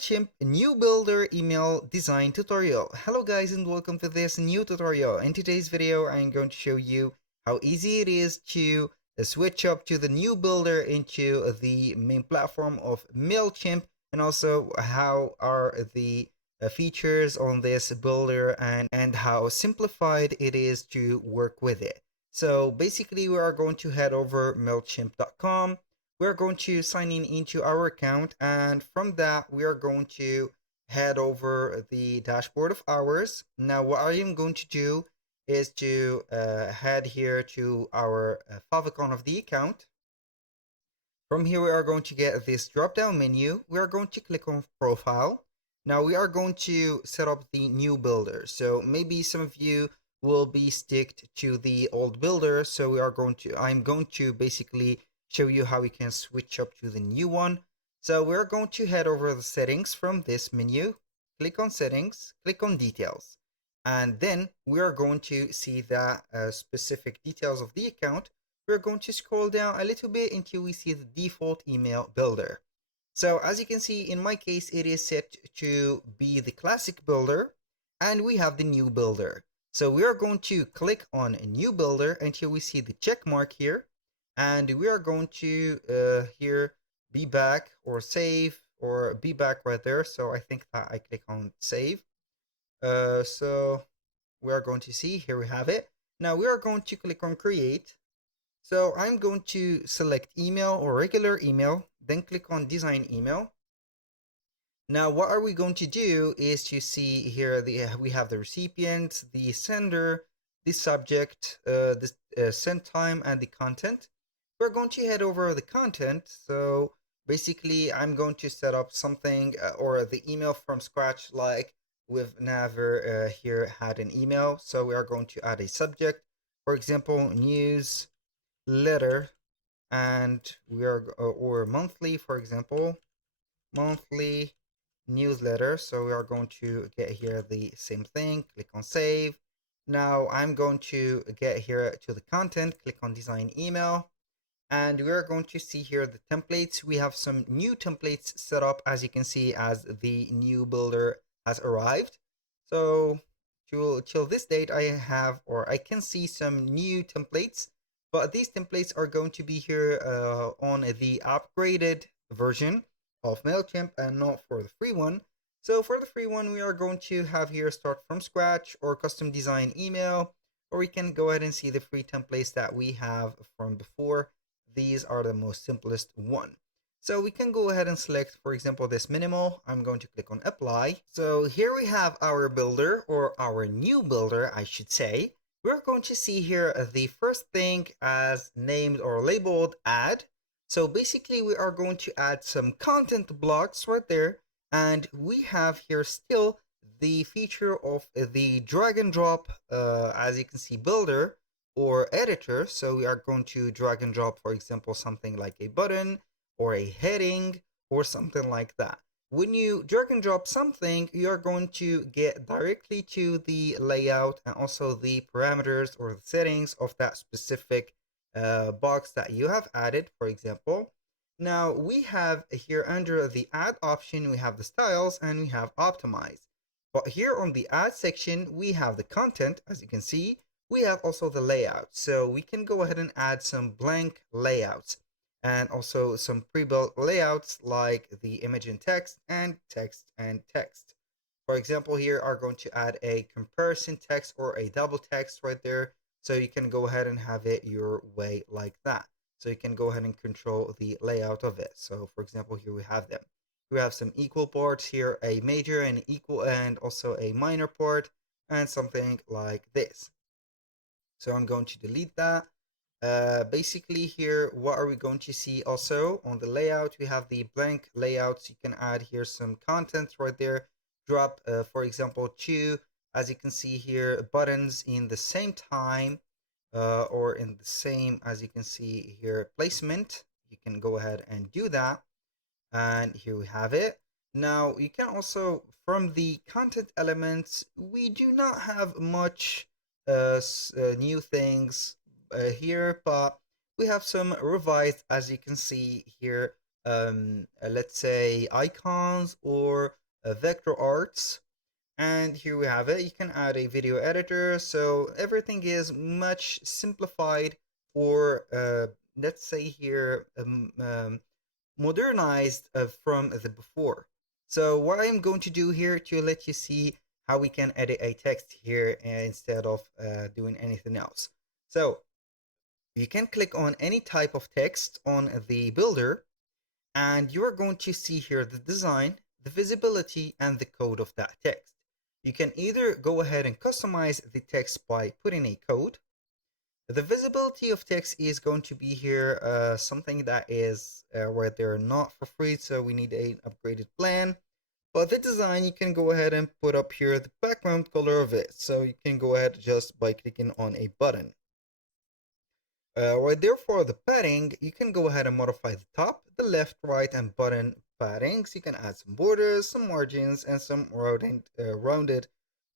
Mailchimp new builder email design tutorial. Hello guys and welcome to this new tutorial. In today's video I'm going to show you how easy it is to switch up to the new builder into the main platform of Mailchimp, and also how are the features on this builder and how simplified it is to work with it. So basically we are going to head over mailchimp.com. We're going to sign in into our account, and from that we are going to head over the dashboard of ours. Now what I am going to do is to head here to our favicon of the account. From here we are going to get this drop down menu. We are going to click on profile. Now we are going to set up the new builder. So maybe some of you will be sticked to the old builder, so I'm going to basically show you how you can switch up to the new one. So we're going to head over the settings from this menu, click on settings, click on details, and then we are going to see that specific details of the account. We're going to scroll down a little bit until we see the default email builder. So as you can see, in my case it is set to be the classic builder, and we have the new builder. So we are going to click on a new builder until we see the check mark here, and we are going to here be back or save, or be back right there. So I think that I click on save. So we are going to see here we have it. Now we are going to click on create. So I'm going to select email or regular email, then click on design email. Now what are we going to do is to see here we have the recipient, the sender, the subject, the send time, and the content. We're going to head over the content. So basically I'm going to set up something or the email from scratch, like we've never here had an email. So we are going to add a subject, for example news letter, and we are or monthly, for example monthly newsletter. So we are going to get here the same thing, click on save. Now I'm going to get here to the content, click on design email, and we're going to see here the templates. We have some new templates set up, as you can see, as the new builder has arrived. So till this date I can see some new templates, but these templates are going to be here on the upgraded version of Mailchimp and not for the free one. So for the free one, we are going to have here start from scratch or custom design email, or we can go ahead and see the free templates that we have from before. These are the most simplest one. So we can go ahead and select, for example, this minimal. I'm going to click on apply. So here we have our builder, or our new builder, I should say. We're going to see here the first thing as named or labeled add. So basically we are going to add some content blocks right there, and we have here still the feature of the drag and drop, as you can see, builder or editor. So we are going to drag and drop, for example, something like a button or a heading or something like that. When you drag and drop something, you are going to get directly to the layout and also the parameters or the settings of that specific box that you have added, for example. Now we have here under the add option, we have the styles and we have optimize. But here on the add section, we have the content, as you can see. We have also the layout. So we can go ahead and add some blank layouts and also some pre-built layouts like the image and text and text and text. For example, here are going to add a comparison text or a double text right there. So you can go ahead and have it your way like that. So you can go ahead and control the layout of it. So for example, here we have them. We have some equal parts here, a major and equal, and also a minor part, and something like this. So I'm going to delete that. Basically here, what are we going to see also on the layout? We have the blank layouts. You can add here some content right there. Drop, for example, two, as you can see here, buttons in the same time or in the same, as you can see here, placement. You can go ahead and do that. And here we have it. Now you can also, from the content elements, we do not have much new things here, but we have some revised, as you can see here, let's say icons or vector arts. And here we have it. You can add a video editor, so everything is much simplified, or let's say here modernized from the before. So what I'm going to do here to let you see how we can edit a text here instead of doing anything else. So you can click on any type of text on the builder, and you are going to see here the design, the visibility, and the code of that text. You can either go ahead and customize the text by putting a code. The visibility of text is going to be here something that is where they're not for free, so we need an upgraded plan. But the design, you can go ahead and put up here the background color of it. So you can go ahead just by clicking on a button. Right there for the padding, you can go ahead and modify the top, the left, right, and button paddings. You can add some borders, some margins, and some rounded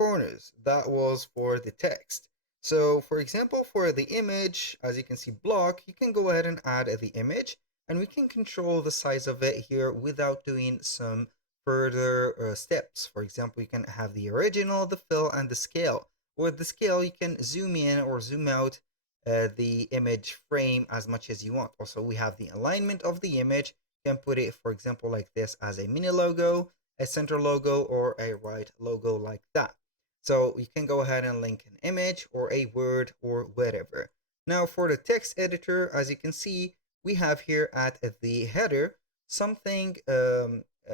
corners. That was for the text. So for example, for the image, as you can see block, you can go ahead and add the image, and we can control the size of it here without doing some further steps. For example, you can have the original, the fill, and the scale. With the scale, you can zoom in or zoom out the image frame as much as you want. Also, we have the alignment of the image. You can put it, for example, like this as a mini logo, a center logo, or a right logo like that. So you can go ahead and link an image or a word or whatever. Now for the text editor, as you can see, we have here at the header something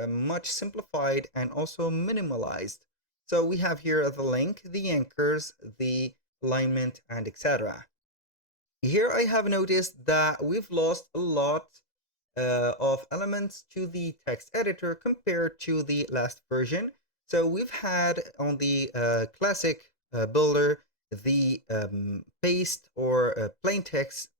much simplified and also minimalized. So we have here the link, the anchors, the alignment, and etc. Here I have noticed that we've lost a lot of elements to the text editor compared to the last version. So we've had on the classic builder the paste or plain text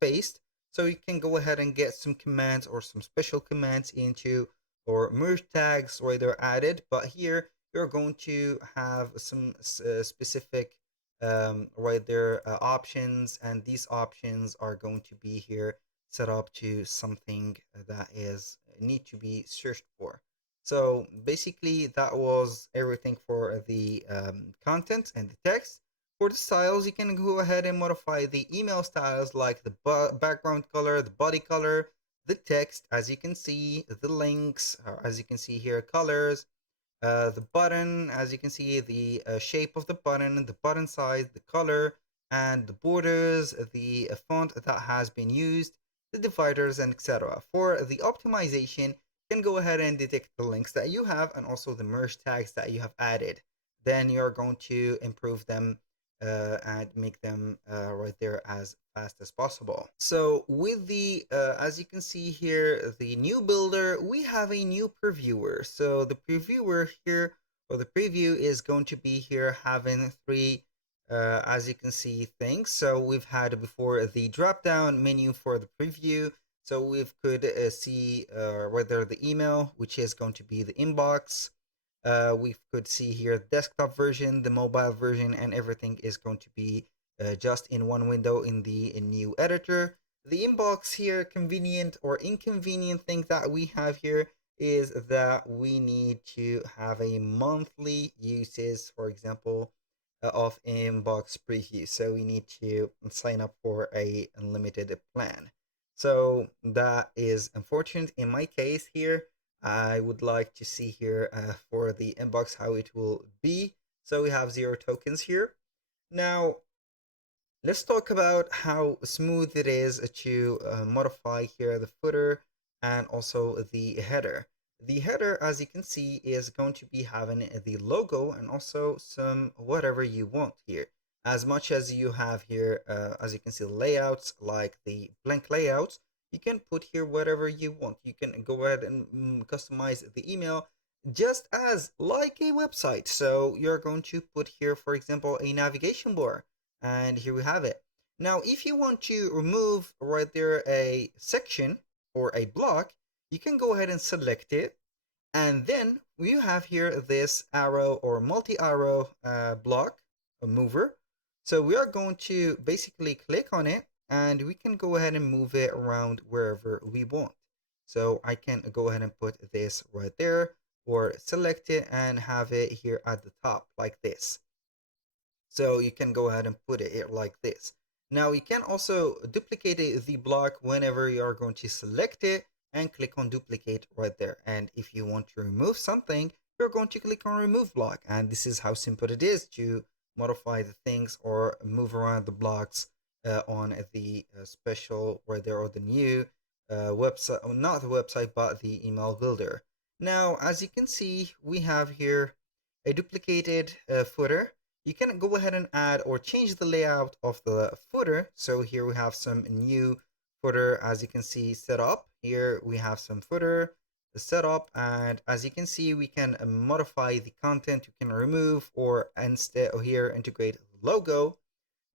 paste. So you can go ahead and get some commands or some special commands into or merge tags where they're added. But here you're going to have some specific right there options, and these options are going to be here set up to something that is need to be searched for. So basically that was everything for the content and the text. For the styles, you can go ahead and modify the email styles like the background color, the body color, the text, as you can see, the links, as you can see here, colors, the button, as you can see, the shape of the button size, the color, and the borders, the font that has been used, the dividers, and etc. For the optimization, you can go ahead and detect the links that you have and also the merge tags that you have added. Then you're going to improve them and make them right there as fast as possible. So with the, as you can see here, the new builder, we have a new previewer. So the previewer here, or the preview is going to be here having three, as you can see, things. So we've had before the drop down menu for the preview. So we could see whether the email, which is going to be the inbox, we could see here the desktop version, the mobile version, and everything is going to be just in one window in the new editor. The inbox here, convenient or inconvenient thing that we have here is that we need to have a monthly uses, for example, of inbox preview. So we need to sign up for a unlimited plan. So that is unfortunate in my case here. I would like to see here for the inbox how it will be. So we have 0 tokens here. Now, let's talk about how smooth it is to modify here the footer and also the header. The header, as you can see, is going to be having the logo and also some whatever you want here. As much as you have here, as you can see, layouts like the blank layouts, you can put here whatever you want. You can go ahead and customize the email just as like a website. So you're going to put here, for example, a navigation bar, and here we have it. Now, if you want to remove right there a section or a block, you can go ahead and select it, and then you have here this arrow or multi-arrow block, a mover. So we are going to basically click on it, and we can go ahead and move it around wherever we want. So I can go ahead and put this right there, or select it and have it here at the top like this. So you can go ahead and put it here like this. Now you can also duplicate the block whenever you are going to select it and click on duplicate right there. And if you want to remove something, you're going to click on remove block. And this is how simple it is to modify the things or move around the blocks on the special right there, or the new website, not the website, but the email builder. Now, as you can see, we have here a duplicated footer. You can go ahead and add or change the layout of the footer. So here we have some new footer, as you can see, set up. Here we have some footer setup, and as you can see, we can modify the content. You can remove, or instead of here integrate the logo.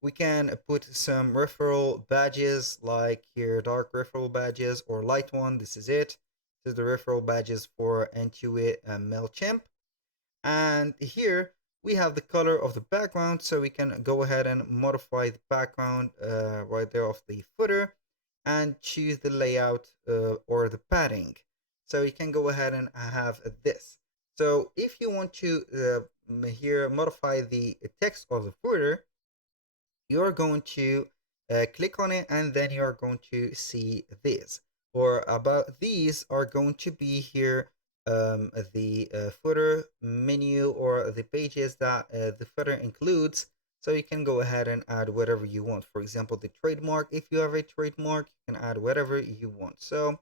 We can put some referral badges, like here dark referral badges or light one. This is it. This is the referral badges for Intuit Mailchimp. And here we have the color of the background, so we can go ahead and modify the background right there of the footer and choose the layout or the padding. So you can go ahead and have this. So if you want to here modify the text of the footer, you're going to click on it, and then you're going to see this. Or about these are going to be here the footer menu, or the pages that the footer includes. So you can go ahead and add whatever you want. For example, the trademark, if you have a trademark, you can add whatever you want. So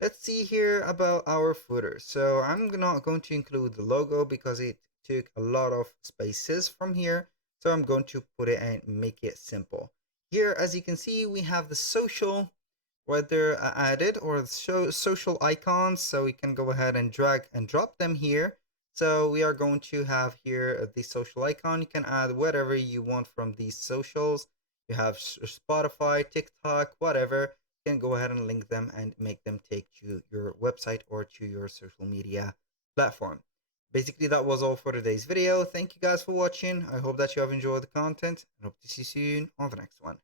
let's see here about our footer. So I'm not going to include the logo because it took a lot of spaces from here. So I'm going to put it and make it simple. Here, as you can see, we have the social right there added, or social icons. So we can go ahead and drag and drop them here. So we are going to have here the social icon. You can add whatever you want from these socials. You have Spotify, TikTok, whatever. You can go ahead and link them and make them take to your website or to your social media platform. Basically, that was all for today's video. Thank you guys for watching. I hope that you have enjoyed the content, and hope to see you soon on the next one.